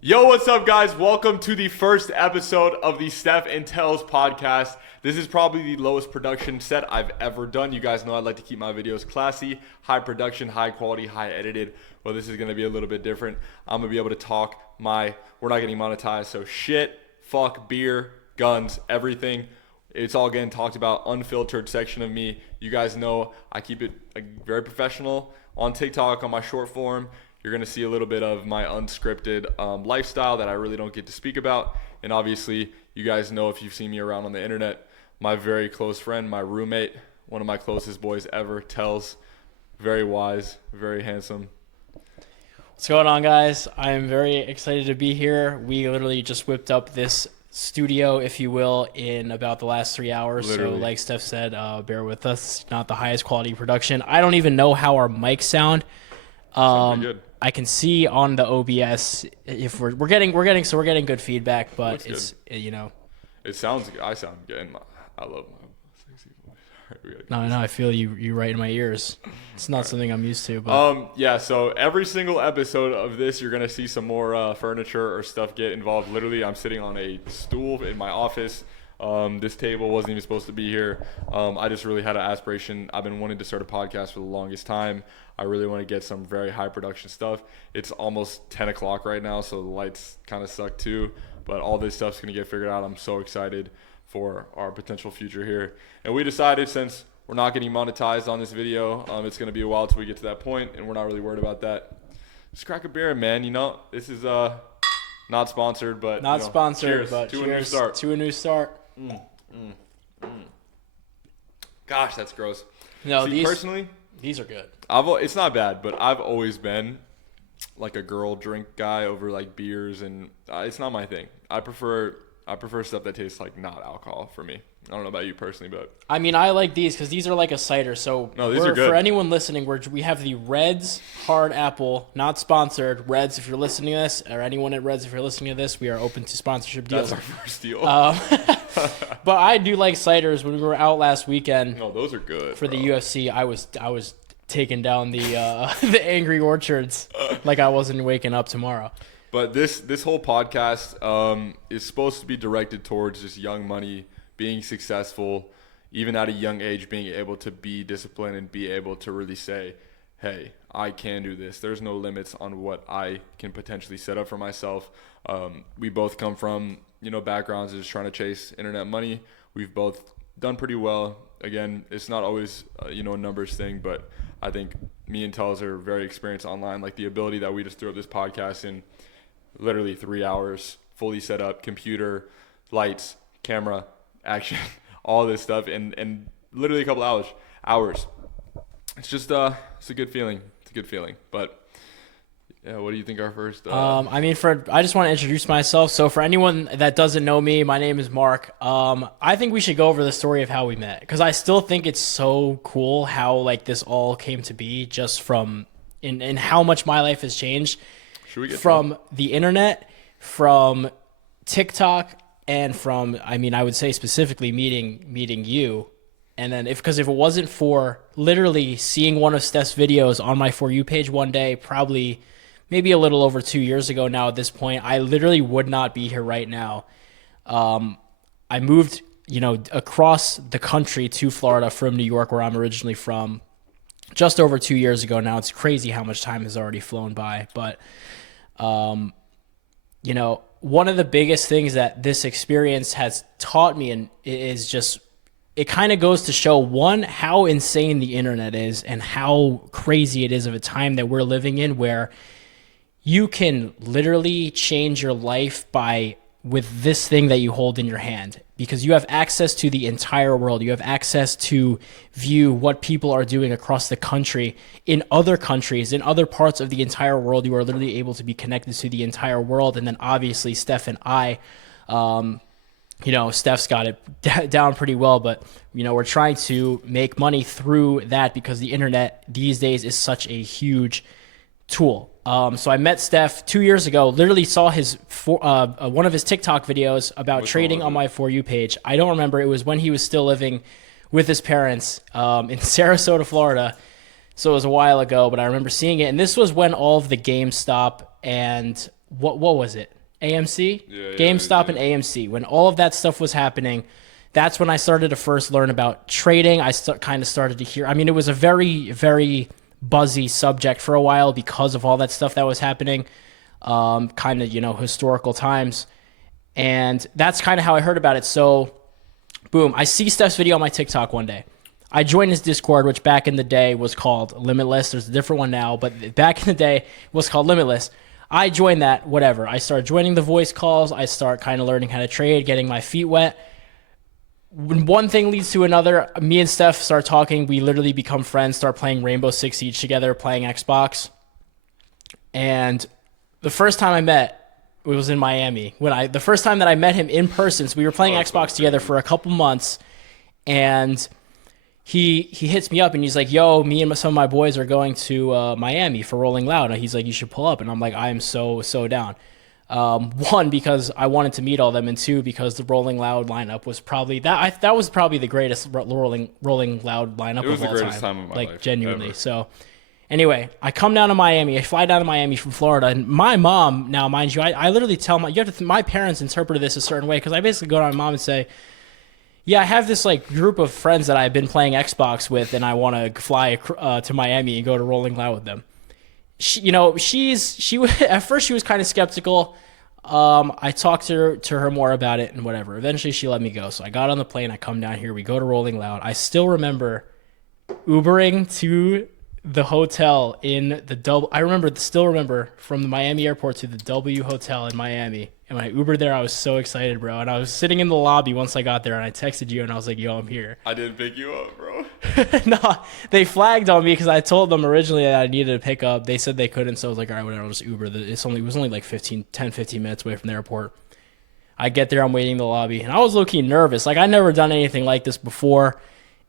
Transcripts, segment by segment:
Yo, what's up, guys? Welcome to the first episode of the Steph Tels podcast. This is probably the lowest production set I've ever done. You guys know I like to keep my videos classy, high production, high quality, high edited. Well, this is going to be a little bit different. I'm going to be able to talk we're not getting monetized, so shit, fuck, beer, guns, everything. It's all getting talked about, unfiltered section of me. You guys know I keep it very professional on TikTok, on my short form. You're going to see a little bit of my unscripted lifestyle that I really don't get to speak about. And obviously, you guys know if you've seen me around on the internet, my very close friend, my roommate, one of my closest boys ever, Tels. Very wise, very handsome. What's going on, guys? I am very excited to be here. We literally just whipped up this studio, if you will, in about the last 3 hours. Literally. So like Steph said, bear with us. Not the highest quality production. I don't even know how our mics sound. Sounds pretty good. I can see on the OBS if we're getting good feedback, but Looks it's It sounds good. I sound good. I love my sexy voice. no, I feel you right in my ears. It's not something I'm used to, but Yeah, so every single episode of this, you're going to see some more furniture or stuff get involved. Literally, I'm sitting on a stool in my office. This table wasn't even supposed to be here. I just really had an aspiration. I've been wanting to start a podcast for the longest time. I really want to get some very high production stuff. It's almost 10 o'clock right now, so the lights kind of suck too. But all this stuff's going to get figured out. I'm so excited for our potential future here. And we decided, since we're not getting monetized on this video, it's going to be a while till we get to that point, and we're not really worried about that. Just crack a beer, man. You know, this is not sponsored, but not sponsored. Cheers But to cheers a new start. to a new start. Gosh, that's gross. No, See, personally, these are good. it's not bad, but I've always been like a girl drink guy over like beers, and it's not my thing. I prefer stuff that tastes like not alcohol for me. I don't know about you personally, but I mean, I like these because these are like a cider. So No, these are good. For anyone listening, we have the Reds Hard Apple, not sponsored. Reds, if you're listening to this, or anyone at Reds, if you're listening to this, we are open to sponsorship deals. that's our first deal. But I do like ciders. When we were out last weekend No, those are good for the bro. UFC, I was taking down the the Angry Orchards like I wasn't waking up tomorrow. But this whole podcast is supposed to be directed towards just young money, being successful, even at a young age, being able to be disciplined and be able to really say, hey, I can do this. There's no limits on what I can potentially set up for myself. We both come from, backgrounds of just trying to chase internet money. We've both done pretty well. Again, it's not always, a numbers thing, but I think me and Tels are very experienced online. Like the ability that we just threw up this podcast in literally 3 hours, fully set up, computer, lights, camera, action, all this stuff, and literally a couple hours. It's just it's a good feeling. It's a good feeling. But yeah, what do you think our first? I just want to introduce myself. So for anyone that doesn't know me, my name is Mark. I think we should go over the story of how we met, because I still think it's so cool how like this all came to be, just from in how much my life has changed. Should we get from the internet, from TikTok, and from, I would say specifically meeting you. And then because if it wasn't for literally seeing one of Steph's videos on my For You page one day, probably maybe a little over 2 years ago now at this point, I literally would not be here right now. I moved, across the country to Florida from New York, where I'm originally from, just over 2 years ago now. It's crazy how much time has already flown by. But, one of the biggest things that this experience has taught me and is just, it kind of goes to show, one, how insane the internet is and how crazy it is of a time that we're living in, where you can literally change your life with this thing that you hold in your hand, because you have access to the entire world. You have access to view what people are doing across the country, in other countries, in other parts of the entire world. You are literally able to be connected to the entire world. And then obviously Steph and I, Steph's got it down pretty well, but we're trying to make money through that, because the internet these days is such a huge tool. So I met Steph 2 years ago, literally saw one of his TikTok videos about trading on my For You page. I don't remember. It was when he was still living with his parents in Sarasota, Florida. So it was a while ago, but I remember seeing it. And this was when all of the GameStop and what was it? AMC? Yeah, GameStop yeah. and AMC. When all of that stuff was happening, that's when I started to first learn about trading. I kind of started to hear. I mean, it was a very, very buzzy subject for a while because of all that stuff that was happening. Kind of, historical times. And that's kind of how I heard about it. So, boom, I see Steph's video on my TikTok one day. I joined his Discord, which back in the day was called Limitless. There's a different one now, but back in the day it was called Limitless. I joined that, whatever. I start joining the voice calls. I start kind of learning how to trade, getting my feet wet. When one thing leads to another, me and Steph start talking. We literally become friends, start playing Rainbow Six Siege together, playing Xbox. And the first time I met, it was in Miami. The first time that I met him in person, so we were playing Xbox together for a couple months, and he hits me up and he's like, yo, me and some of my boys are going to Miami for Rolling Loud. And he's like, you should pull up. And I'm like, I am so down. One, because I wanted to meet all them, and two, because the Rolling Loud lineup was probably that was probably the greatest Rolling Loud lineup It was of all the greatest time of my life. Genuinely. Ever. So anyway, I come down to Miami. I fly down to Miami from Florida, and my mom, now mind you, I literally tell my parents interpreted this a certain way, because I basically go to my mom and say, yeah, I have this group of friends that I've been playing Xbox with, and I want to fly to Miami and go to Rolling Loud with them. She at first she was kind of skeptical. I talked to her more about it and whatever. Eventually she let me go. So I got on the plane. I come down here. We go to Rolling Loud. I still remember Ubering to the hotel in the double. Still remember from the Miami airport to the W Hotel in Miami. And when I Ubered there, I was so excited, bro. And I was sitting in the lobby once I got there, and I texted you, and I was like, yo, I'm here. I didn't pick you up, bro. No, they flagged on me because I told them originally that I needed to pick up. They said they couldn't, so I was like, all right, whatever, I'll just Uber. It was only like 15 minutes away from the airport. I get there, I'm waiting in the lobby, and I was low-key nervous. Like, I'd never done anything like this before.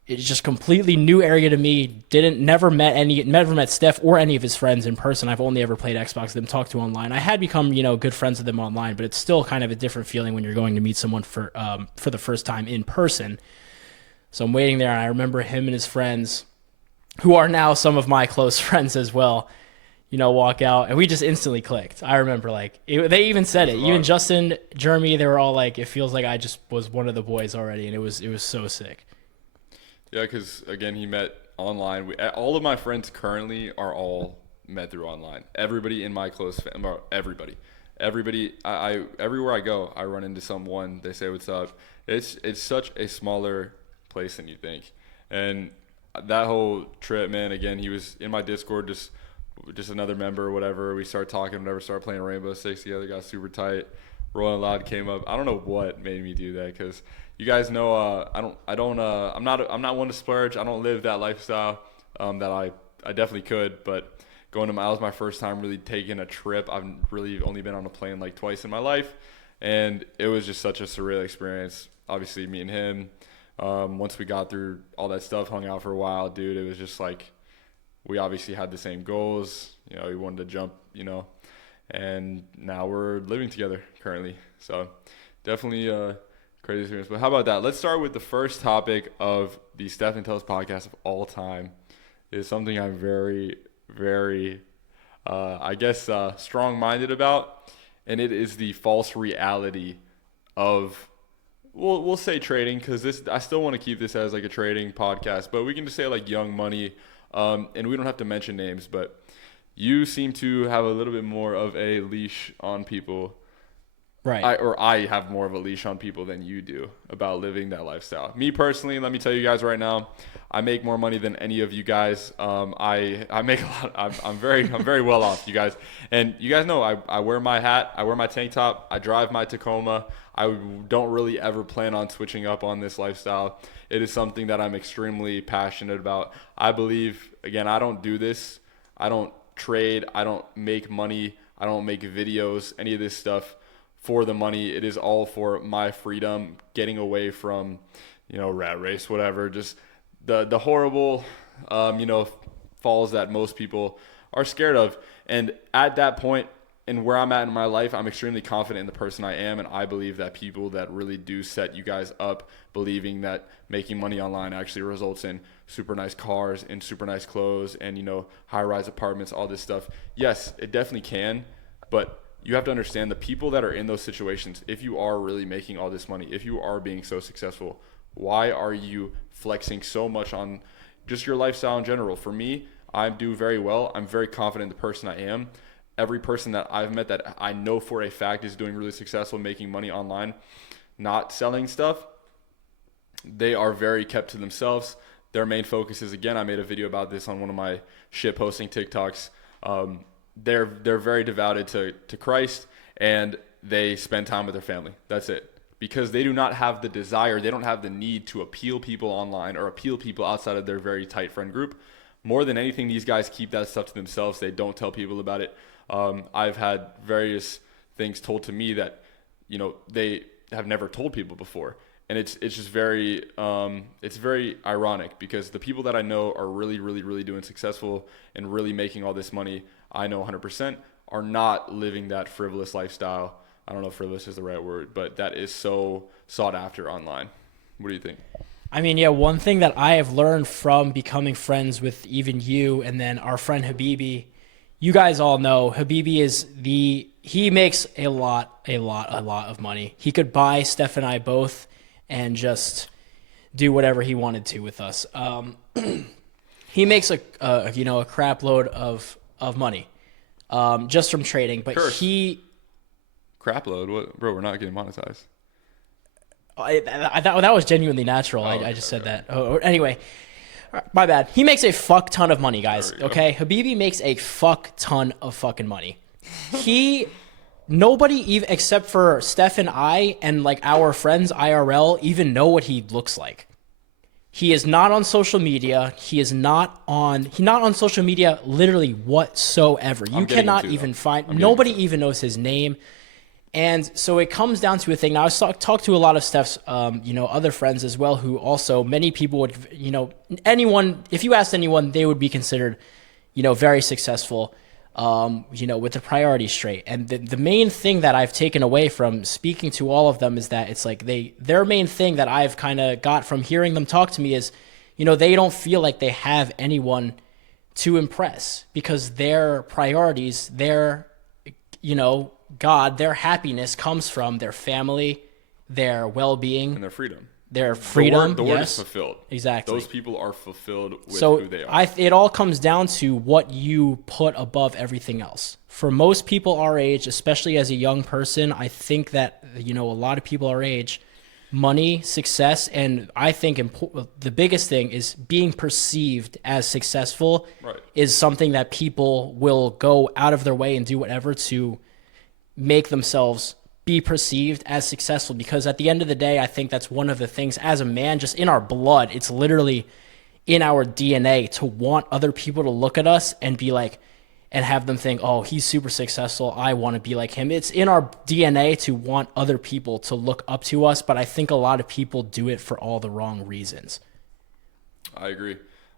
It's just completely new area to me. Never met Steph or any of his friends in person. I've only ever played Xbox with them, talked to online. I had become, good friends with them online, but it's still kind of a different feeling when you're going to meet someone for the first time in person. So I'm waiting there, and I remember him and his friends, who are now some of my close friends as well, walk out, and we just instantly clicked. I remember they even said it. Even Justin, Jeremy, they were all like, it feels like I just was one of the boys already, and it was so sick. Yeah, because, again, he met online. All of my friends currently are all met through online. Everybody in my close family, everybody. I everywhere I go, I run into someone. They say, what's up? It's such a smaller place than you think. And that whole trip, man, again, he was in my Discord, just another member or whatever. We started talking, whatever, started playing Rainbow Six together, got super tight. Rolling Loud came up. I don't know what made me do that, because you guys know I'm not one to splurge. I don't live that lifestyle that I definitely could, but that was my first time really taking a trip. I've really only been on a plane like twice in my life, and it was just such a surreal experience. Obviously, me and him, once we got through all that stuff, hung out for a while, dude, it was just like we obviously had the same goals. We wanted to jump, and now we're living together currently. So definitely crazy experience. But how about that? Let's start with the first topic of the Steph Tels podcast of all time. It's something I'm very, very, strong-minded about, and it is the false reality of, we'll say trading, because I still want to keep this as like a trading podcast, but we can just say like young money, and we don't have to mention names, but you seem to have a little bit more of a leash on people. Right. I have more of a leash on people than you do about living that lifestyle. Me personally, let me tell you guys right now, I make more money than any of you guys. I make a lot. I'm very well off, you guys. And you guys know I wear my hat, I wear my tank top, I drive my Tacoma. I don't really ever plan on switching up on this lifestyle. It is something that I'm extremely passionate about. I believe, again, I don't do this. I don't trade. I don't make money. I don't make videos, any of this stuff for the money. It is all for my freedom, getting away from, rat race, whatever, just the horrible, falls that most people are scared of. And at that point, and where I'm at in my life, I'm extremely confident in the person I am, and I believe that people that really do set you guys up believing that making money online actually results in super nice cars and super nice clothes and, high-rise apartments, all this stuff. Yes, it definitely can, but you have to understand the people that are in those situations. If you are really making all this money, if you are being so successful, why are you flexing so much on just your lifestyle in general? For me, I do very well. I'm very confident in the person I am. Every person that I've met that I know for a fact is doing really successful, making money online, not selling stuff, they are very kept to themselves. Their main focus is, again, I made a video about this on one of my shit posting TikToks. They're very devoted to Christ, and they spend time with their family. That's it. Because they do not have the desire, they don't have the need to appeal people online or appeal people outside of their very tight friend group. More than anything, these guys keep that stuff to themselves. They don't tell people about it. I've had various things told to me that, they have never told people before. And it's just very, it's very ironic because the people that I know are really, really, really doing successful and really making all this money, I know 100%, are not living that frivolous lifestyle. I don't know if frivolous is the right word, but that is so sought after online. What do you think? I mean, yeah, one thing that I have learned from becoming friends with even you and then our friend Habibi, you guys all know Habibi he makes a lot of money. He could buy Steph and I both and just do whatever he wanted to with us. He makes a crap load of money just from trading, but Curse. he Crap load? What, bro? We're not getting monetized. that was genuinely natural. I just said that. Anyway, my bad. He makes a fuck ton of money, guys. Okay, Habibi makes a fuck ton of fucking money. Nobody even except for Steph and I and like our friends IRL even know what he looks like. He is not on social media. He's not on social media literally whatsoever. You cannot even find. Nobody even knows his name. And so it comes down to a thing. Now, I talked to a lot of Steph's, other friends as well, who also many people would, anyone, if you asked anyone, they would be considered, very successful, with the priorities straight. And the main thing that I've taken away from speaking to all of them is that it's like their main thing that I've kind of got from hearing them talk to me is, they don't feel like they have anyone to impress because their priorities, God, their happiness comes from their family, their well-being, And their freedom. The word is fulfilled. Exactly. Those people are fulfilled with who they are. It all comes down to what you put above everything else. For most people our age, especially as a young person, I think that, a lot of people our age, money, success, and I think the biggest thing is being perceived as successful is something that people will go out of their way and do whatever to make themselves be perceived as successful, because at the end of the day, I think that's one of the things as a man, just in our blood, it's literally in our DNA to want other people to look at us and be like, and have them think, oh, he's super successful, I want to be like him. It's in our DNA to want other people to look up to us, but I think a lot of people do it for all the wrong reasons. I agree.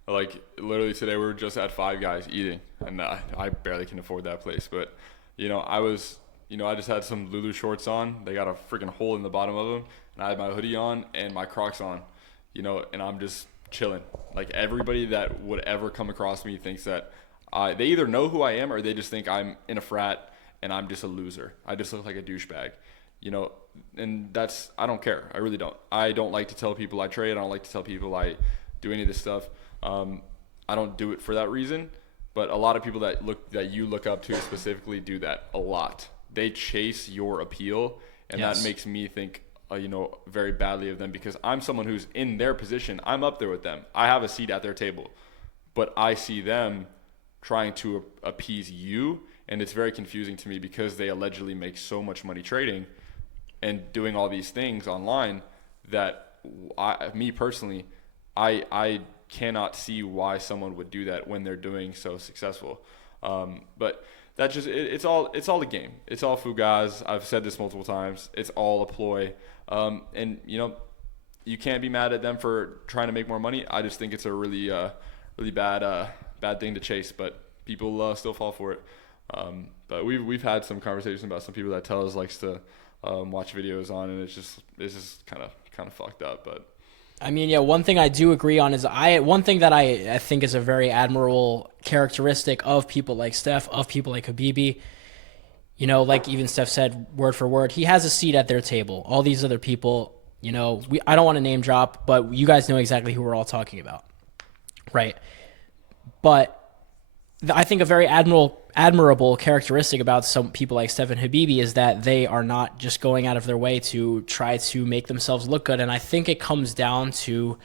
Like, literally today we were just at Five Guys eating, and I barely can afford that place, but, I just had some Lulu shorts on. They got a freaking hole in the bottom of them. And I had my hoodie on and my Crocs on, and I'm just chilling. Like, everybody that would ever come across me thinks that they either know who I am or they just think I'm in a frat and I'm just a loser. I just look like a douchebag, and I don't care. I really don't. I don't like to tell people I trade. I don't like to tell people I do any of this stuff. I don't do it for that reason. But a lot of people that you look up to specifically do that a lot. They chase your appeal, and that makes me think, very badly of them, because I'm someone who's in their position. I'm up there with them. I have a seat at their table, but I see them trying to appease you, and it's very confusing to me because they allegedly make so much money trading and doing all these things online that me personally, I cannot see why someone would do that when they're doing so successful. But that just it's all a game. It's all fugaz. I've said this multiple times. It's all a ploy. And you can't be mad at them for trying to make more money. I just think it's a really bad thing to chase, but people still fall for it. But we've had some conversations about some people that Tels likes to watch videos on, and it's just kind of fucked up. But I mean, yeah, one thing I do agree on is one thing that I think is a very admirable characteristic of people like Steph, of people like Habibi. like even Steph said, word for word, he has a seat at their table. All these other people, I don't want to name drop, but you guys know exactly who we're all talking about, right? But I think a very admirable characteristic about some people like Steph and Habibi is that they are not just going out of their way to try to make themselves look good. And I think it comes down to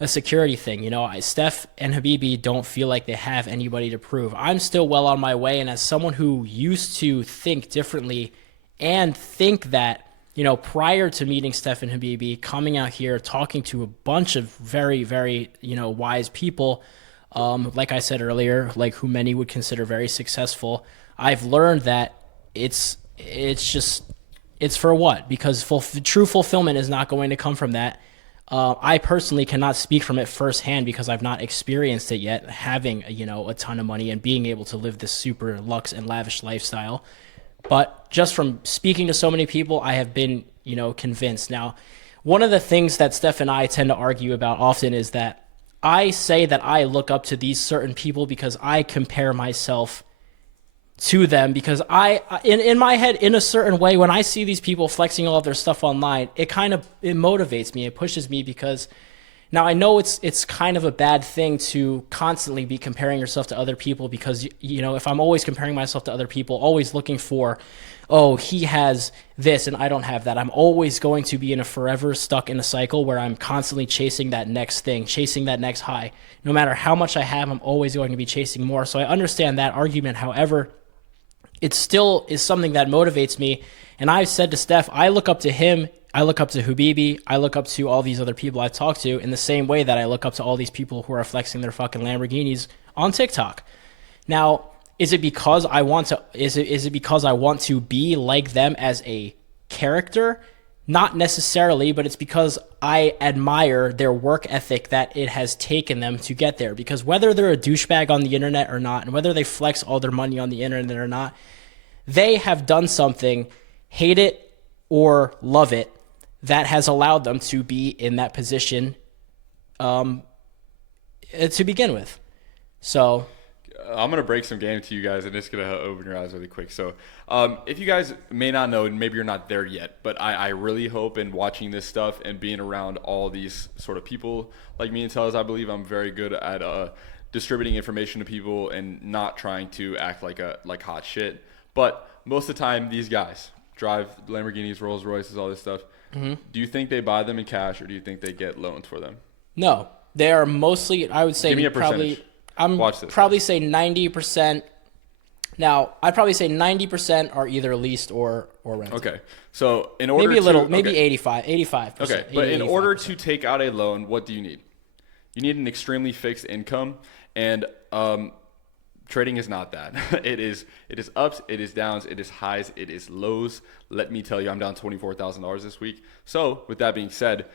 a security thing. Steph and Habibi don't feel like they have anybody to prove. I'm still well on my way. And as someone who used to think differently and think that, prior to meeting Steph and Habibi, coming out here, talking to a bunch of very, very, wise people, like I said earlier, like who many would consider very successful, I've learned that it's for what? Because true fulfillment is not going to come from that. I personally cannot speak from it firsthand because I've not experienced it yet, having a ton of money and being able to live this super luxe and lavish lifestyle. But just from speaking to so many people, I have been convinced. Now, one of the things that Steph and I tend to argue about often is that I say that I look up to these certain people because I compare myself to them, because in my head, in a certain way, when I see these people flexing all of their stuff online, it motivates me, it pushes me, because now I know it's kind of a bad thing to constantly be comparing yourself to other people, because if I'm always comparing myself to other people, always looking for, oh, he has this and I don't have that, I'm always going to be forever stuck in a cycle where I'm constantly chasing that next thing, chasing that next high. No matter how much I have, I'm always going to be chasing more. So I understand that argument. However, it still is something that motivates me. And I've said to Steph, I look up to him, I look up to Habibi, I look up to all these other people I've talked to in the same way that I look up to all these people who are flexing their fucking Lamborghinis on TikTok. Now, is it because I want to be like them as a character? Not necessarily, but it's because I admire their work ethic that it has taken them to get there. Because whether they're a douchebag on the internet or not, and whether they flex all their money on the internet or not, they have done something, hate it or love it, that has allowed them to be in that position to begin with. So I'm going to break some game to you guys, and it's going to open your eyes really quick. So if you guys may not know, and maybe you're not there yet, but I really hope in watching this stuff and being around all these sort of people like me and Tels, I believe I'm very good at distributing information to people and not trying to act like hot shit. But most of the time, these guys drive Lamborghinis, Rolls Royces, all this stuff. Mm-hmm. Do you think they buy them in cash, or do you think they get loans for them? No, they are mostly, I would say, give me a percentage. Probably say 90%. Now, I'd probably say 90% are either leased or rented. Okay. So in order maybe 85%. Okay. But in order to take out a loan, what do you need? You need an extremely fixed income, and trading is not that. It is ups, it is downs, it is highs, it is lows. Let me tell you, I'm down $24,000 this week. So with that being said,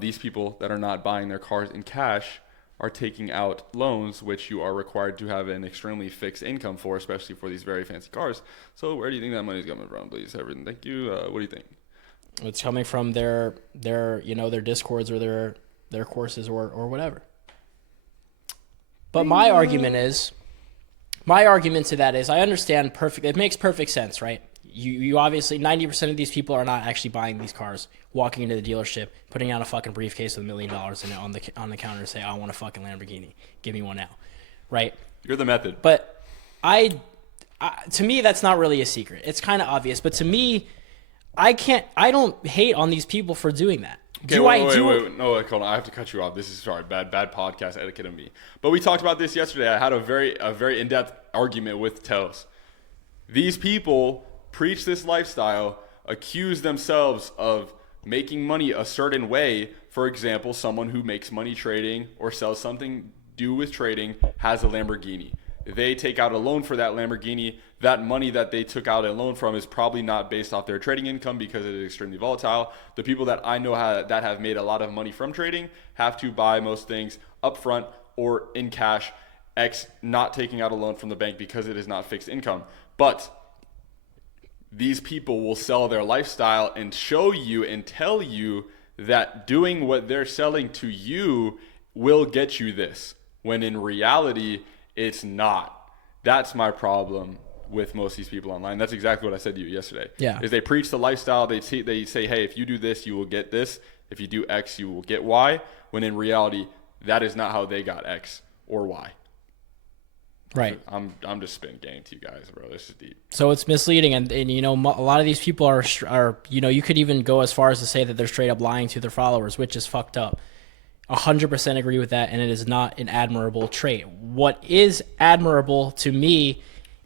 these people that are not buying their cars in cash are taking out loans, which you are required to have an extremely fixed income for, especially for these very fancy cars. So where do you think that money is coming from, please? Everything. Thank you. What do you think? It's coming from their Discords or their courses or whatever. But my argument to that is, I understand it makes perfect sense, right? You obviously, 90% of these people are not actually buying these cars, walking into the dealership, putting out a fucking briefcase with $1 million in it on the counter and say, I want a fucking Lamborghini. Give me one now. Right? You're the method. But to me, that's not really a secret. It's kind of obvious. But to me, I don't hate on these people for doing that. Okay, wait. No, hold on. I have to cut you off. This is bad podcast etiquette of me. But we talked about this yesterday. I had a very in-depth argument with Tels. These people preach this lifestyle, accuse themselves of making money a certain way. For example, someone who makes money trading or sells something do with trading has a Lamborghini. They take out a loan for that Lamborghini. That money that they took out a loan from is probably not based off their trading income because it is extremely volatile. The people that I know that have made a lot of money from trading have to buy most things upfront or in cash, not taking out a loan from the bank because it is not fixed income. But these people will sell their lifestyle and show you and tell you that doing what they're selling to you will get you this, when in reality, it's not. That's my problem with most of these people online. That's exactly what I said to you yesterday. Yeah. Is they preach the lifestyle. They say, hey, if you do this, you will get this. If you do X, you will get Y. When in reality, that is not how they got X or Y. Right. I'm just spitting game to you guys, bro. This is deep. So it's misleading, and you know, a lot of these people are you know, you could even go as far as to say that they're straight up lying to their followers, which is fucked up. 100% agree with that, and it is not an admirable trait. What is admirable to me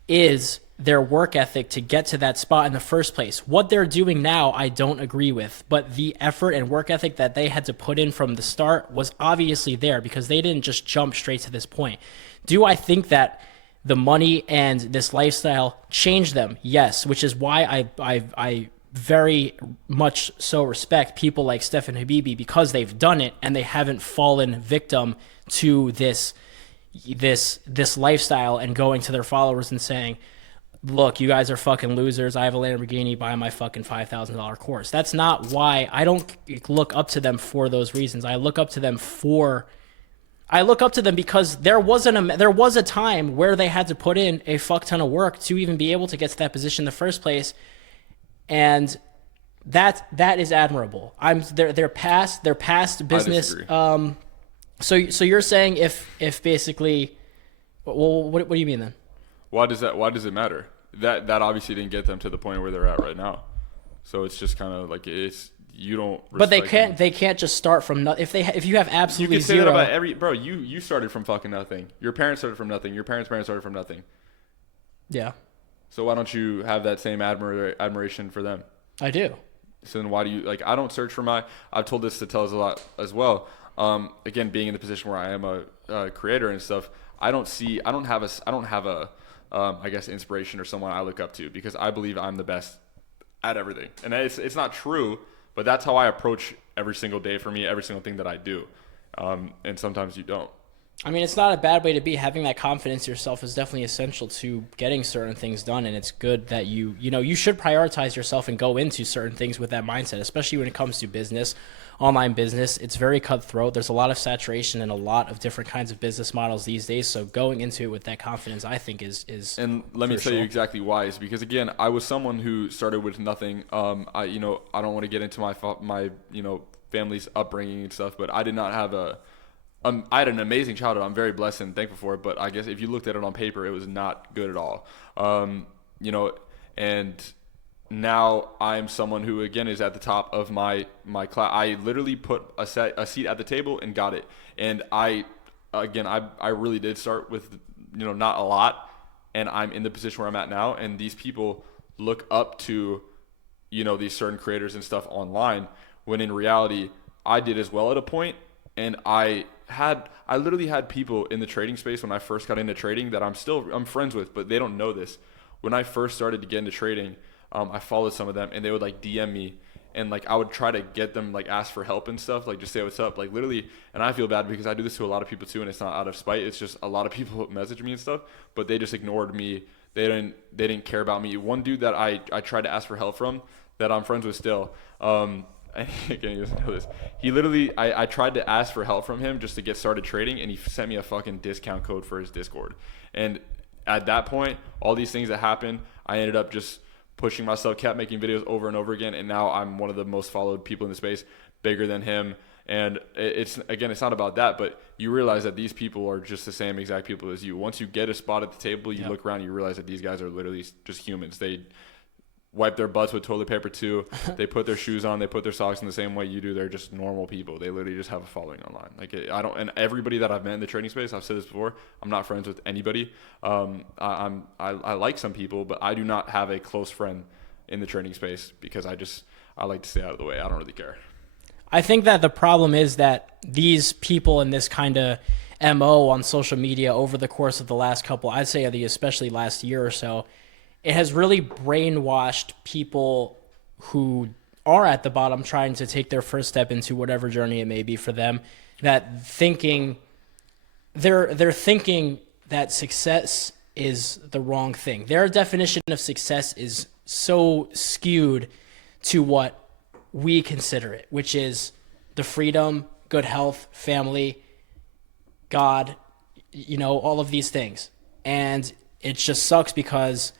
is their work ethic to get to that spot in the first place. What they're doing now, I don't agree with, but the effort and work ethic that they had to put in from the start was obviously there because they didn't just jump straight to this point. Do I think that the money and this lifestyle changed them? Yes, which is why I very much so respect people like Steph and Habibi because they've done it and they haven't fallen victim to this lifestyle and going to their followers and saying, look, you guys are fucking losers. I have a Lamborghini, buy my fucking $5,000 course. That's not why. I don't look up to them for those reasons. I look up to them because there was a time where they had to put in a fuck ton of work to even be able to get to that position in the first place. And that is admirable. They're past business. So you're saying if basically, well, what do you mean then? Why does it matter? That obviously didn't get them to the point where they're at right now. So it's just kind of like you don't. But they can't just start from nothing. If you have absolutely you can say zero. that about bro. You started from fucking nothing. Your parents started from nothing. Your parents' started from nothing. Yeah. So why don't you have that same admiration for them? I do. So then why do you I don't search for I've told this to Tels a lot as well. Again, being in the position where I am a creator and stuff, I don't have a I guess inspiration or someone I look up to because I believe I'm the best at everything. And it's not true, but that's how I approach every single day for me, every single thing that I do. And sometimes you don't. I mean, it's not a bad way to be. Having that confidence in yourself is definitely essential to getting certain things done. And it's good that you should prioritize yourself and go into certain things with that mindset, especially when it comes to business, online business. It's very cutthroat. There's a lot of saturation and a lot of different kinds of business models these days. So going into it with that confidence, I think is And let me tell you exactly why. Is because again, I was someone who started with nothing. I don't want to get into my family's upbringing and stuff, but I did not have I had an amazing childhood. I'm very blessed and thankful for it. But I guess if you looked at it on paper, it was not good at all. And now I'm someone who, again, is at the top of my class. I literally put a seat at the table and got it. And I really did start with, not a lot. And I'm in the position where I'm at now. And these people look up to, these certain creators and stuff online, when in reality, I did as well at a point. And I literally had people in the trading space when I first got into trading that I'm friends with, but they don't know this. When I first started to get into trading, I followed some of them and they would DM me and I would try to get them ask for help and stuff, just say what's up, literally. And I feel bad because I do this to a lot of people too, and it's not out of spite. It's just a lot of people message me and stuff, but they just ignored me. They didn't care about me. One dude that I tried to ask for help from that I'm friends with still, again, he doesn't know this. He literally, I tried to ask for help from him just to get started trading, and he sent me a fucking discount code for his Discord. And at that point, all these things that happened, I ended up just pushing myself, kept making videos over and over again, and now I'm one of the most followed people in the space, bigger than him. And it's not about that, but you realize that these people are just the same exact people as you. Once you get a spot at the table, you look around, you realize that these guys are literally just humans. They wipe their butts with toilet paper too. They put their shoes on. They put their socks in the same way you do. They're just normal people. They literally just have a following online. And everybody that I've met in the trading space, I've said this before, I'm not friends with anybody. I like some people, but I do not have a close friend in the trading space because I like to stay out of the way. I don't really care. I think that the problem is that these people in this kind of MO on social media over the course of the last couple, I'd say especially last year or so, it has really brainwashed people who are at the bottom trying to take their first step into whatever journey it may be for them, that they're thinking that success is the wrong thing. Their definition of success is so skewed to what we consider it, which is the freedom, good health, family, God, all of these things. And it just sucks because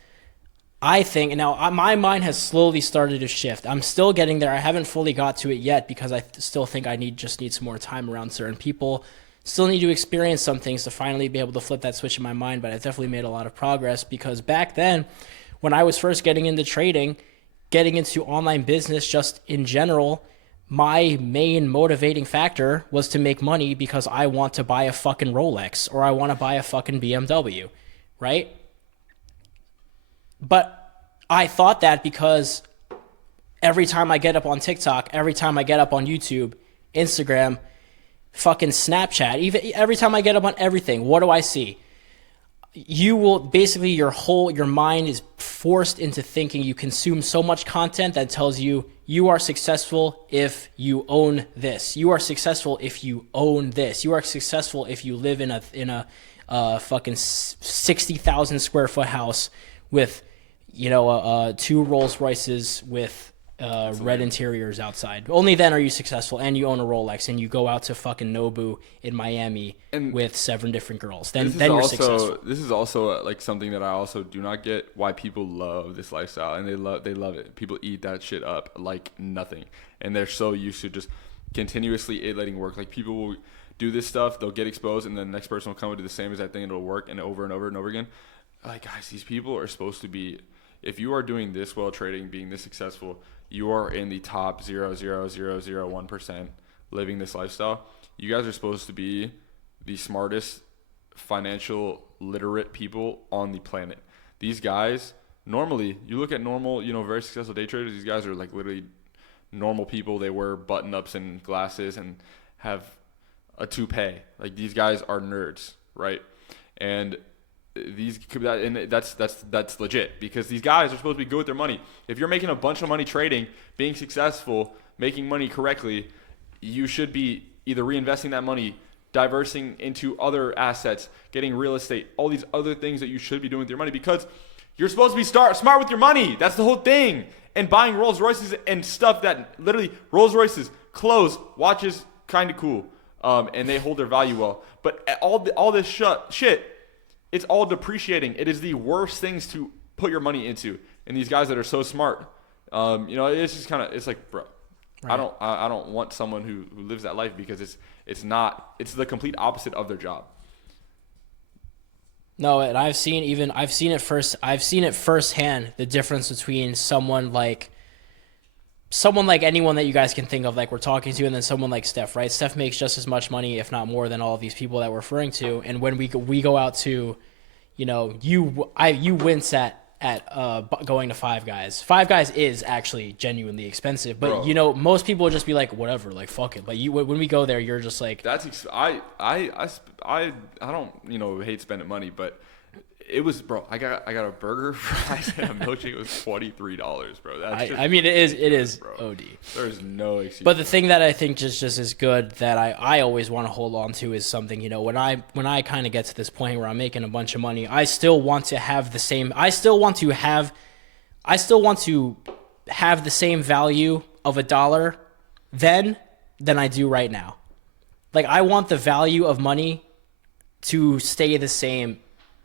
I think now my mind has slowly started to shift. I'm still getting there. I haven't fully got to it yet because I still think I just need some more time around certain people. Still need to experience some things to finally be able to flip that switch in my mind. But I've definitely made a lot of progress because back then, when I was first getting into trading, getting into online business just in general, my main motivating factor was to make money because I want to buy a fucking Rolex or I want to buy a fucking BMW, right? But I thought that because every time I get up on TikTok, every time I get up on YouTube, Instagram, fucking Snapchat, even every time I get up on everything, what do I see? You will basically your mind is forced into thinking you consume so much content that tells you you are successful if you own this. You are successful if you own this. You are successful if you live in a fucking 60,000 square foot house with two Rolls Royces with red interiors outside. Only then are you successful, and you own a Rolex, and you go out to fucking Nobu in Miami with 7 different girls. Then you're successful. This is also like something that I also do not get why people love this lifestyle, and they love it. People eat that shit up like nothing, and they're so used to just continuously letting work. Like people will do this stuff, they'll get exposed, and then the next person will come and do the same exact thing, and it'll work, and over and over and over again. Like guys, these people are supposed to be. If you are doing this well trading, being this successful, you are in the top 0.0001% living this lifestyle. You guys are supposed to be the smartest, financial literate people on the planet. These guys, normally, you look at normal, very successful day traders, these guys are like literally normal people. They wear button-ups and glasses and have a toupee. Like these guys are nerds, right? And that's legit because these guys are supposed to be good with their money. If you're making a bunch of money trading, being successful, making money correctly, you should be either reinvesting that money, diversing into other assets, getting real estate, all these other things that you should be doing with your money because you're supposed to be smart with your money. That's the whole thing. And buying Rolls Royces and stuff that literally Rolls Royces, clothes, watches, kind of cool, and they hold their value well. But all this shit. It's all depreciating. It is the worst things to put your money into. And these guys that are so smart, it's just kind of, it's like, bro, right. I don't want someone who lives that life because it's the complete opposite of their job. No, and I've seen it firsthand, the difference between someone like anyone that you guys can think of, like we're talking to, and then someone like Steph, right? Steph makes just as much money, if not more, than all of these people that we're referring to. And when we go out to, you wince at going to Five Guys. Five Guys is actually genuinely expensive, but bro, most people would just be like, whatever, like fuck it. But when we go there, you're just like, I don't hate spending money, but. It was, bro. I got a burger, fries, and a milkshake. It was $23, bro. It is bro. OD. There's no excuse. But the thing that I think just is good that I always want to hold on to is something. When I kind of get to this point where I'm making a bunch of money, I still want to have the same. I still want to have the same value of $1 than I do right now. Like I want the value of money to stay the same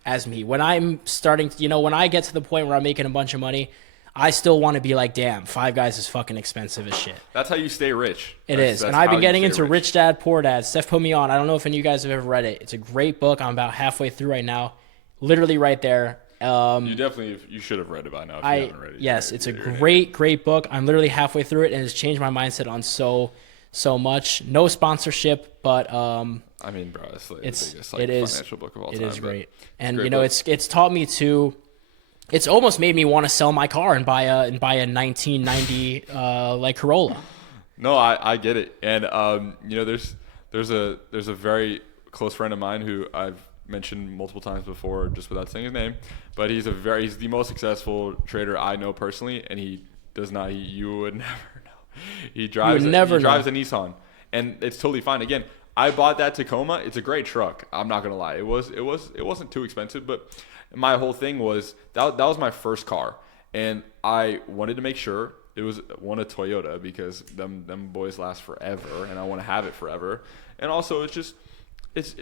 as me. When I'm starting, when I get to the point where I'm making a bunch of money, I still want to be like, damn, Five Guys is fucking expensive as shit. That's how you stay rich. It is. And I've been getting into Rich Dad, Poor Dad. Steph put me on. I don't know if any of you guys have ever read it. It's a great book. I'm about halfway through right now. Literally right there. You should have read it by now if you haven't read it. Yes, it's a great book. I'm literally halfway through it, and it's changed my mindset on so much. No sponsorship, but I mean, bro, it's like it's the biggest financial book of all time. It is great. And it's taught me to. It's almost made me want to sell my car and buy a 1990 like Corolla. No, I get it. And there's a very close friend of mine who I've mentioned multiple times before, just without saying his name, but he's the most successful trader I know personally, and he does not. You would never know. He drives a Nissan, and it's totally fine. Again, I bought that Tacoma. It's a great truck. I'm not gonna lie. It wasn't too expensive, but my whole thing was that was my first car, and I wanted to make sure it was a Toyota because them boys last forever, and I want to have it forever. And also, it's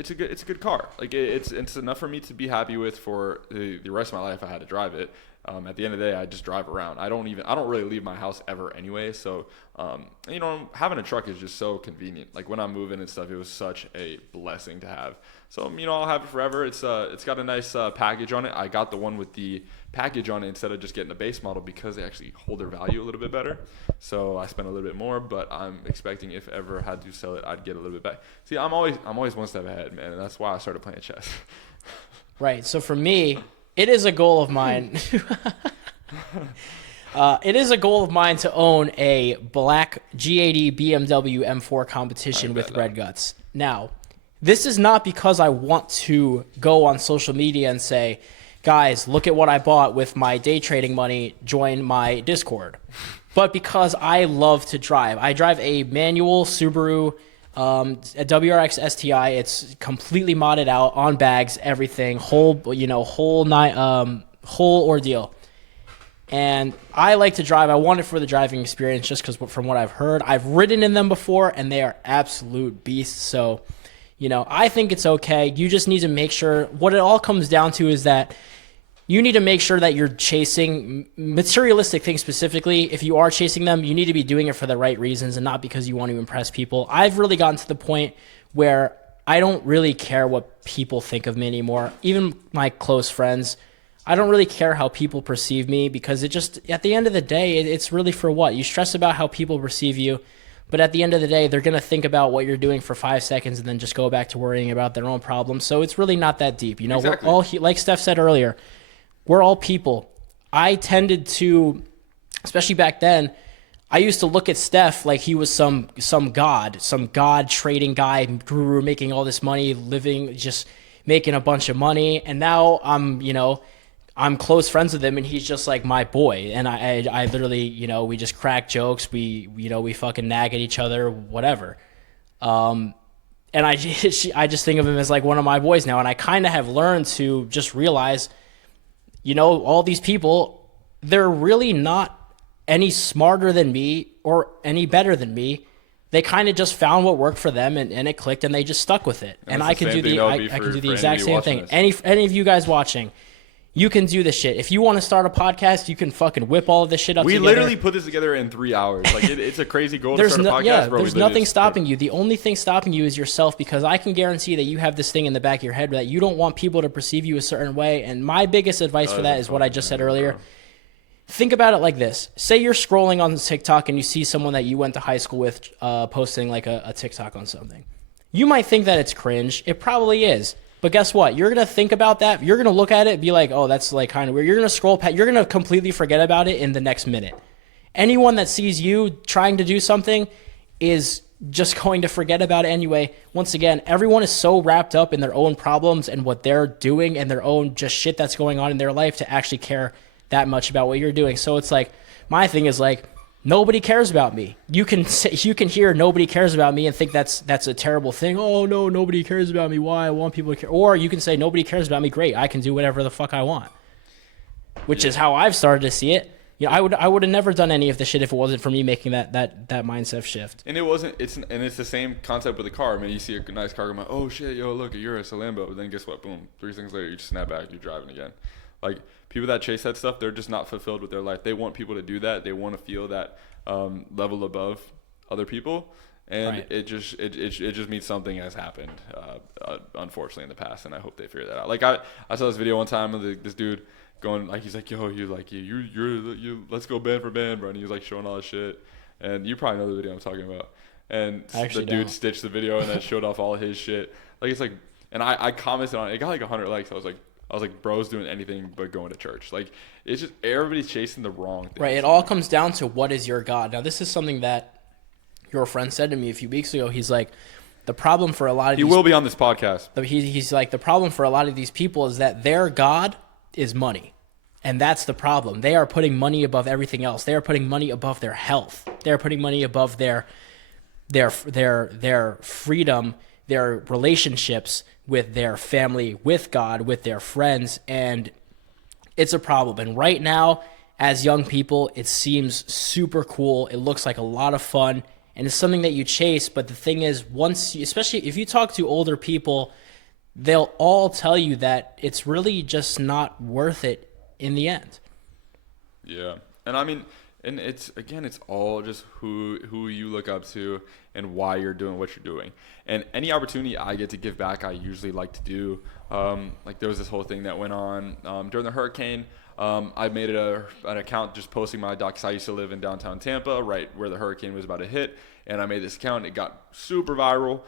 a good car. Like it's enough for me to be happy with for the rest of my life. I had to drive it. At the end of the day, I just drive around. I don't really leave my house ever anyway. So, having a truck is just so convenient. Like when I'm moving and stuff, it was such a blessing to have. So, I'll have it forever. It's got a nice package on it. I got the one with the package on it instead of just getting the base model because they actually hold their value a little bit better. So I spent a little bit more, but I'm expecting if ever had to sell it, I'd get a little bit back. See, I'm always one step ahead, man, and that's why I started playing chess. Right. So for me, it is a goal of mine. It is a goal of mine to own a black G80 BMW M4 competition with red guts. Now, this is not because I want to go on social media and say, guys, look at what I bought with my day trading money, join my Discord. But because I love to drive. I drive a manual Subaru, a WRX STI. It's completely modded out, on bags, everything, whole ordeal. And I like to drive. I want it for the driving experience just because from what I've heard. I've ridden in them before, and they are absolute beasts. So, I think it's okay. You just need to make sure. What it all comes down to is that you need to make sure that you're chasing materialistic things specifically. If you are chasing them, you need to be doing it for the right reasons and not because you want to impress people. I've really gotten to the point where I don't really care what people think of me anymore. Even my close friends, I don't really care how people perceive me because it just, at the end of the day, it's really for what? You stress about how people perceive you, but at the end of the day, they're going to think about what you're doing for 5 seconds and then just go back to worrying about their own problems. So it's really not that deep. Exactly. We're all, like Steph said earlier, we're all people. I tended to, especially back then, I used to look at Steph like he was some god trading guy, guru, making all this money, living, just making a bunch of money. And now I'm close friends with him and he's just like my boy. And I literally, we just crack jokes. We fucking nag at each other, whatever. And I just think of him as like one of my boys now. And I kind of have learned to just realize, all these people, they're really not any smarter than me or any better than me. They kind of just found what worked for them and it clicked and they just stuck with it. And I can do the exact same thing. Any of you guys watching, you can do this shit. If you want to start a podcast, you can fucking whip all of this shit up together. We literally put this together in 3 hours. Like it's a crazy goal to start a podcast, bro. There's nothing stopping you. The only thing stopping you is yourself, because I can guarantee that you have this thing in the back of your head that you don't want people to perceive you a certain way. And my biggest advice for that is what I just said earlier. Think about it like this. Say you're scrolling on TikTok and you see someone that you went to high school with posting like a TikTok on something. You might think that it's cringe. It probably is. But guess what? You're going to think about that. You're going to look at it and be like, oh, that's like kind of weird. You're going to scroll past. You're going to completely forget about it in the next minute. Anyone that sees you trying to do something is just going to forget about it anyway. Once again, everyone is so wrapped up in their own problems and what they're doing and their own just shit that's going on in their life to actually care that much about what you're doing. So it's like, my thing is like, nobody cares about me. You can hear nobody cares about me and think that's a terrible thing. Oh no, nobody cares about me. Why? I want people to care. Or you can say nobody cares about me. Great, I can do whatever the fuck I want. Which is how I've started to see it. I would have never done any of this shit if it wasn't for me making that mindset shift. And it's the same concept with a car. I mean, you see a nice car, I'm like, oh shit, yo, look, you're a Lambo. But then guess what? Boom, 3 seconds later, you just snap back, you're driving again. Like, people that chase that stuff, they're just not fulfilled with their life. They want people to do that. They want to feel that level above other people, and right. it just means something has happened, unfortunately, in the past. And I hope they figure that out. Like I saw this video one time of this dude going like, he's like, yo, you let's go band for band, bro. And he was like showing all this shit, and you probably know the video I'm talking about. And the dude stitched the video and then showed off all his shit. Like it's like, and I commented on it. It got like 100 likes. I was like, bro's doing anything but going to church. Like, it's just everybody's chasing the wrong thing. Right. It all comes down to what is your God. Now, this is something that your friend said to me a few weeks ago. He's like, the problem for a lot of He will be on this podcast. He's like, the problem for a lot of these people is that their God is money. And that's the problem. They are putting money above everything else. They are putting money above their health. They're putting money above their freedom, their relationships with their family, with God, with their friends, and it's a problem. And right now, as young people, it seems super cool. It looks like a lot of fun, and it's something that you chase. But the thing is, especially if you talk to older people, they'll all tell you that it's really just not worth it in the end. Yeah, and I mean, and it's all just who you look up to and why you're doing what you're doing. And any opportunity I get to give back, I usually like to do. Like there was this whole thing that went on during the hurricane. I made it an account just posting my doc. 'Cause I used to live in downtown Tampa, right where the hurricane was about to hit, and I made this account. It got super viral,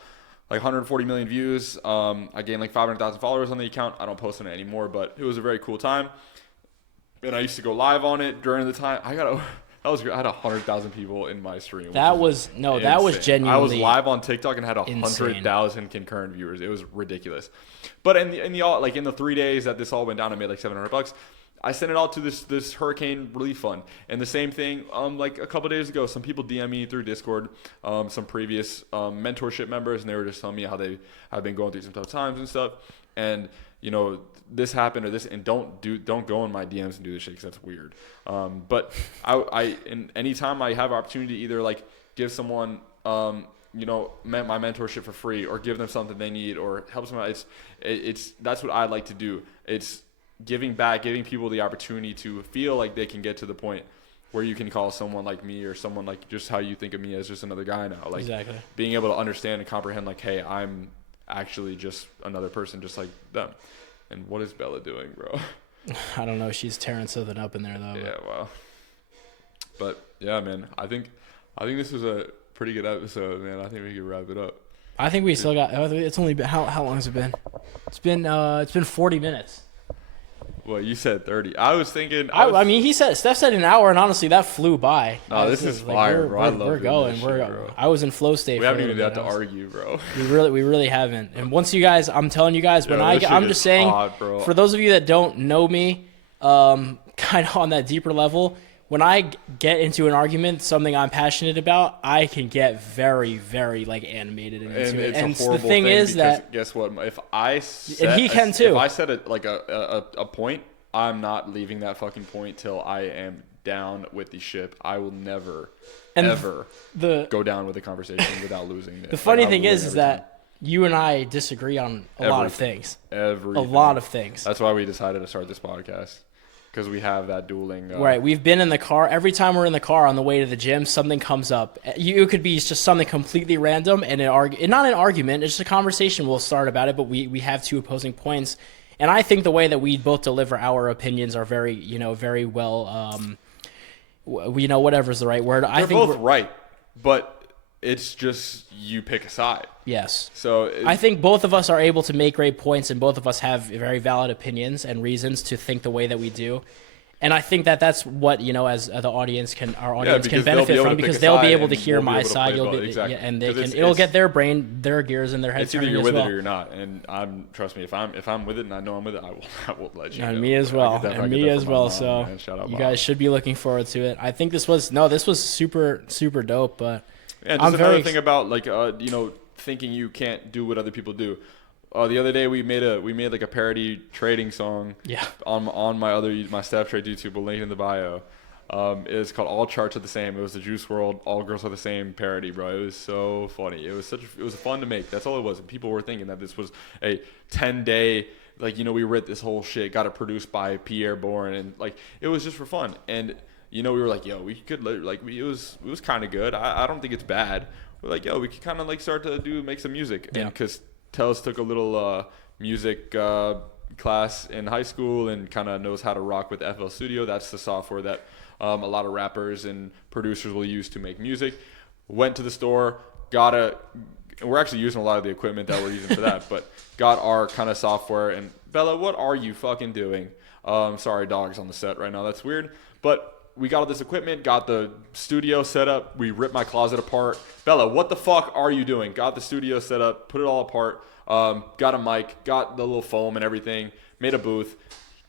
like 140 million views. I gained like 500,000 followers on the account. I don't post on it anymore, but it was a very cool time. And I used to go live on it during the time. I had 100,000 people in my stream. That was genuinely. I was live on TikTok and had insane. 100,000 concurrent viewers. It was ridiculous. But in the 3 days that this all went down, I made like $700. I sent it all to this hurricane relief fund. And the same thing, like a couple days ago, some people DM me through Discord, some previous mentorship members, and they were just telling me how they have been going through some tough times and stuff. And this happened or this, and don't go in my DMs and do this shit because that's weird. But and anytime I have opportunity to either like give someone my mentorship for free or give them something they need or help someone, it's that's what I like to do. It's giving back, giving people the opportunity to feel like they can get to the point where you can call someone like me or someone like just how you think of me as just another guy now. Like exactly. Being able to understand and comprehend like, hey, I'm actually just another person just like them. And what is Bella doing, bro? I don't know. She's tearing something up in there though. Yeah, well. But yeah, man, I think this was a pretty good episode, man. I think we can wrap it up. I think we still got. It's only been how long has it been? It's been 40 minutes. Well, you said 30. I was thinking. I mean, Steph said an hour, and honestly, that flew by. No, this is fire, bro. I love we're going. Bro. I was in flow state. We haven't even got to argue, bro. We really haven't. And once you guys, I'm telling you guys, I'm just saying, for those of you that don't know me, kind of on that deeper level, when I get into an argument, something I'm passionate about, I can get very, very like animated and into it. And the thing is that guess what? If I set, and he can too. If I set a point, I'm not leaving that fucking point till I am down with the ship. I will never ever go down with a conversation without losing it. The funny thing is that you and I disagree on a lot of things. Everything. A lot of things. That's why we decided to start this podcast. Because we have that dueling. Right. We've been in the car. Every time we're in the car on the way to the gym, something comes up. It could be just something completely random and not an argument. It's just a conversation we'll start about it, but we have two opposing points. And I think the way that we both deliver our opinions are very, very well, whatever's the right word. They're both right, but it's just you pick a side. Yes. So I think both of us are able to make great points, and both of us have very valid opinions and reasons to think the way that we do. And I think that that's what as the audience can benefit from, because they'll be able to hear my side. And it'll get their gears in their head. It's either you're with it or you're not. And trust me, if I'm with it and I know I'm with it, I will let you know. And me as well. So you guys should be looking forward to it. I think this was super, super dope. But yeah, just another thing about thinking you can't do what other people do. The other day we made like a parody trading song. Yeah. On my Steph Trade YouTube, we'll link in the bio. It's called All Charts Are the Same. It was the Juice WRLD All Girls Are the Same parody, bro. It was so funny. It was fun to make. That's all it was. And people were thinking that this was a 10-day, we writ this whole shit, got it produced by Pierre Bourne, and it was just for fun. And we were like, yo, we could it was kind of good. I don't think it's bad. We're like, yo, we could kind of start to make some music. Yeah. Because Tels took a little music class in high school and kind of knows how to rock with FL Studio. That's the software that a lot of rappers and producers will use to make music. Went to the store, we're actually using a lot of the equipment that we're using for that, but got our kind of software. And Bella, what are you fucking doing? Sorry, dog's on the set right now. That's weird. But we got all this equipment, got the studio set up. We ripped my closet apart. Bella, what the fuck are you doing? Got the studio set up, put it all apart. Got a mic, got the little foam and everything, made a booth,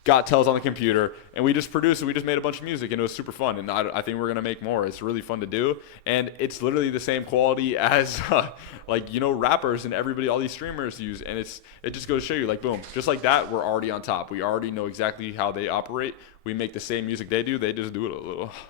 got Tels on the computer, and we just produced it. We just made a bunch of music, and it was super fun. And I think we're going to make more. It's really fun to do. And it's literally the same quality as, rappers and everybody, all these streamers use. And it just goes to show you, boom, just like that, we're already on top. We already know exactly how they operate. We make the same music they do. They just do it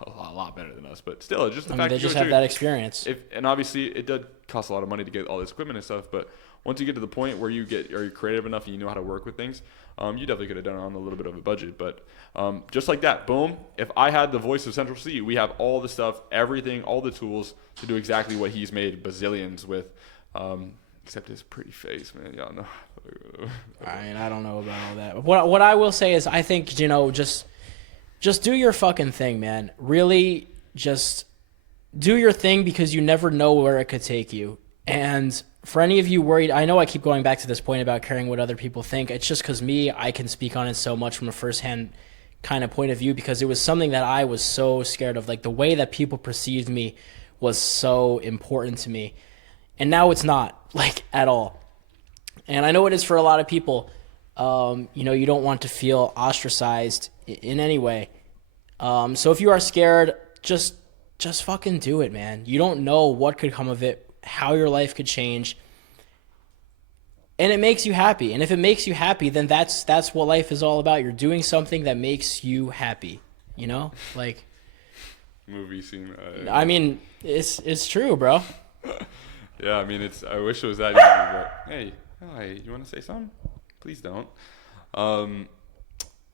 a lot better than us. But still, it's just the fact they just have that experience. And obviously, it does cost a lot of money to get all this equipment and stuff. But once you get to the point where you're creative enough and you know how to work with things, you definitely could have done it on a little bit of a budget. But just like that, boom. If I had the voice of Central C, we have all the stuff, everything, all the tools to do exactly what he's made bazillions with. Except his pretty face, man. Y'all know. I mean, I don't know about all that. What I will say is I think, you know, just do your fucking thing, man. Really just do your thing because you never know where it could take you. And for any of you worried, I know I keep going back to this point about caring what other people think. It's just because I can speak on it so much from a firsthand kind of point of view because it was something that I was so scared of. Like the way that people perceived me was so important to me. And now it's not, like, at all. And I know it is for a lot of people. You know, you don't want to feel ostracized in any way. So if you are scared, just fucking do it, man. You don't know what could come of it, how your life could change. And it makes you happy. And if it makes you happy, then that's what life is all about. You're doing something that makes you happy, you know? Like movie scene. I mean, it's true, bro. Yeah, I mean, I wish it was that easy, but hey, you want to say something? Please don't.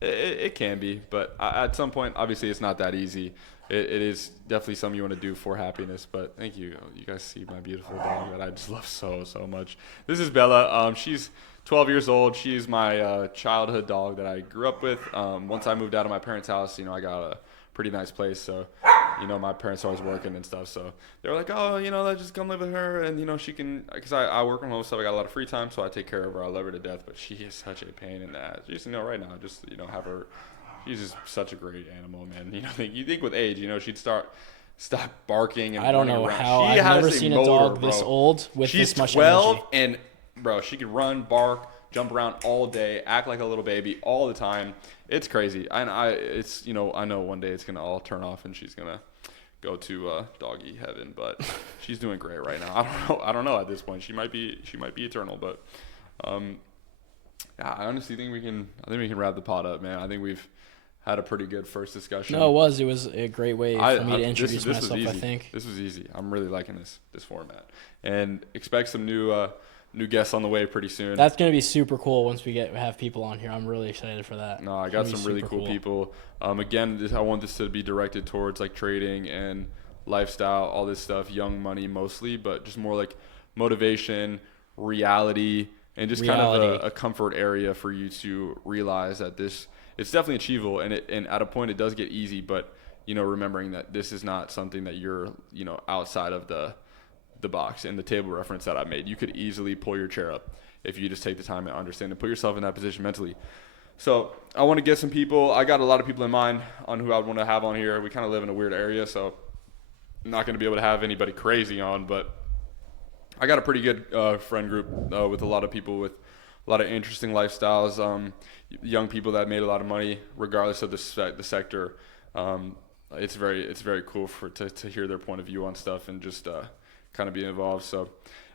It can be, but at some point, obviously, it's not that easy. It is definitely something you want to do for happiness, but thank you. You guys see my beautiful dog that I just love so much. This is Bella. She's 12 years old. She's my childhood dog that I grew up with. Once I moved out of my parents' house, you know, I got a pretty nice place, so you know, my parents are always working and stuff, so they were like, oh, you know, let's just come live with her, and you know, she can, because I work from home, so I got a lot of free time, so I take care of her. I love her to death, but she is such a pain in the ass. Just, you know, right now, just, you know, have her. She's just such a great animal, man. You know, you think with age, you know, she'd stop barking and I don't know around. how. I've never seen a dog this old with this much energy. She's 12, and bro, she could run, bark, jump around all day, act like a little baby all the time. It's crazy. And it's, you know, I know one day it's gonna all turn off and she's gonna go to doggy heaven, but she's doing great right now. I don't know at this point. She might be eternal, but yeah, I honestly think we can wrap the pod up, man. I think we've had a pretty good first discussion. No, it was a great way for me to introduce myself. I think this was easy. I'm really liking this format, and expect some new guests on the way pretty soon. That's gonna be super cool once we have people on here. I'm really excited for that. No, I got some really cool people. Again, I want this to be directed towards like trading and lifestyle, all this stuff, young money mostly, but just more like motivation, reality, and just kind of a comfort area for you to realize that it's definitely achievable, and at a point it does get easy, but you know, remembering that this is not something that you're, you know, outside of the box. And the table reference that I made, you could easily pull your chair up if you just take the time to understand and put yourself in that position mentally. So I want to get some people. I got a lot of people in mind on who I would want to have on here. We kind of live in a weird area, so I'm not going to be able to have anybody crazy on, but I got a pretty good friend group with a lot of people with a lot of interesting lifestyles, young people that made a lot of money regardless of the sector. It's very cool to hear their point of view on stuff and just kind of be involved. So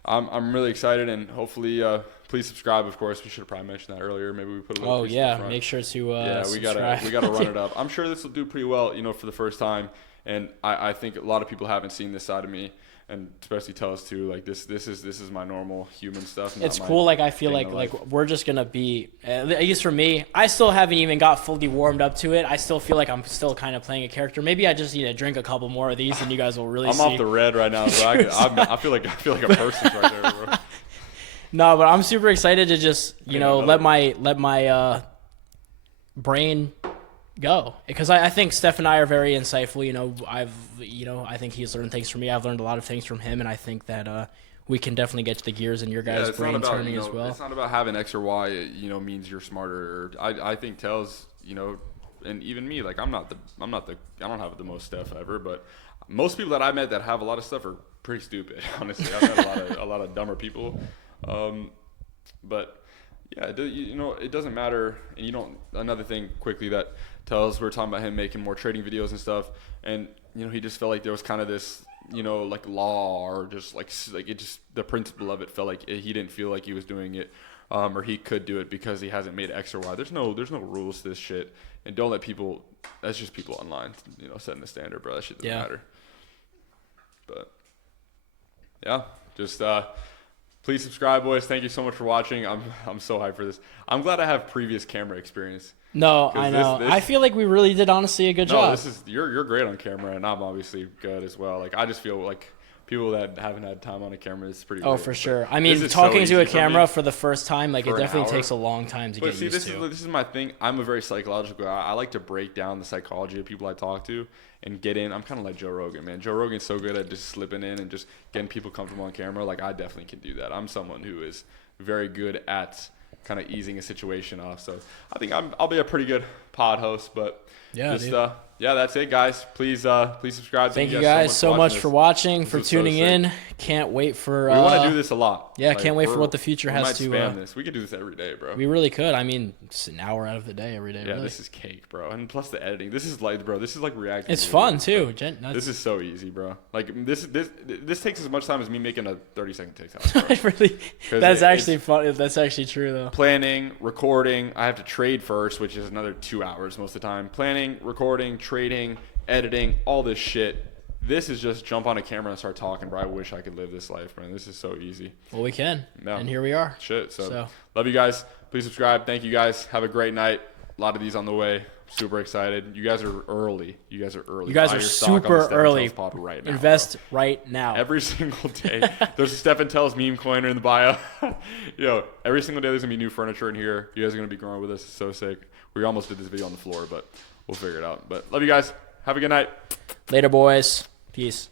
I'm really excited, and hopefully please subscribe. Of course, we should have probably mentioned that earlier. Maybe we put a little piece in the front. Make sure to we gotta run it up. I'm sure this will do pretty well, you know, for the first time, and I think a lot of people haven't seen this side of me, and especially Tels too. Like this is my normal human stuff. It's cool. Like I feel like we're just gonna be, at least for me, I still haven't even got fully warmed up to it. I still feel like I'm still kind of playing a character. Maybe I just need to drink a couple more of these, and you guys will really see. I'm off the red right now, so I feel like a person right there, bro. No, but I'm super excited to just let my brain go, because I think Steph and I are very insightful. I think he's learned things from me. I've learned a lot of things from him, and I think that we can definitely get to the gears in your guys' brain turning as well. It's not about having X or Y, means you're smarter. I think Tels, and even me, like I don't have the most stuff ever, but most people that I met that have a lot of stuff are pretty stupid. Honestly, I've met a lot of dumber people, but yeah, it doesn't matter. And another thing quickly that Tels, we were talking about him making more trading videos and stuff, and he just felt like there was kind of this like law, or just like it just, the principle of it felt like he didn't feel like he was doing it, or he could do it because he hasn't made X or Y. There's no rules to this shit, and don't let people. That's just people online, setting the standard, bro. That shit doesn't matter. But yeah, just Please subscribe, boys. Thank you so much for watching. I'm so hyped for this. I'm glad I have previous camera experience. No, I know. I feel like we really did honestly a good job. You're great on camera, and I'm obviously good as well. Like I just feel like people that haven't had time on a camera is pretty. Oh, great. for sure. I mean, talking to a camera for the first time, like it definitely takes a long time to get used to. This is my thing. I'm a very psychological guy. I like to break down the psychology of people I talk to and get in. I'm kind of like Joe Rogan, man. Joe Rogan's so good at just slipping in and just getting people comfortable on camera. Like I definitely can do that. I'm someone who is very good at kind of easing a situation off. So I think I'll be a pretty good pod host. But yeah, that's it, guys. Please subscribe. Thank you guys so much for watching, for tuning in. Can't wait for. We want to do this a lot. Yeah, can't wait for what the future has to. Spam this. We could do this every day, bro. We really could. I mean, it's an hour out of the day every day. Yeah, really. This is cake, bro. And plus the editing. This is like reacting. It's fun too. This is so easy, bro. Like this takes as much time as me making a 30-second TikTok. Really, that's actually fun. That's actually true though. Planning, recording. I have to trade first, which is another 2 hours most of the time. Planning, recording, trading, editing, all this shit. This is just jump on a camera and start talking, bro. I wish I could live this life, man. This is so easy. Well, we can. No. And here we are. Shit. So love you guys. Please subscribe. Thank you guys. Have a great night. A lot of these on the way. Super excited. You guys are early. You guys are super early. Right now, invest right now. Every single day. There's a Steph Tels meme coiner in the bio. Every single day there's going to be new furniture in here. You guys are going to be growing with us. It's so sick. We almost did this video on the floor, but we'll figure it out. But love you guys. Have a good night. Later, boys. Peace.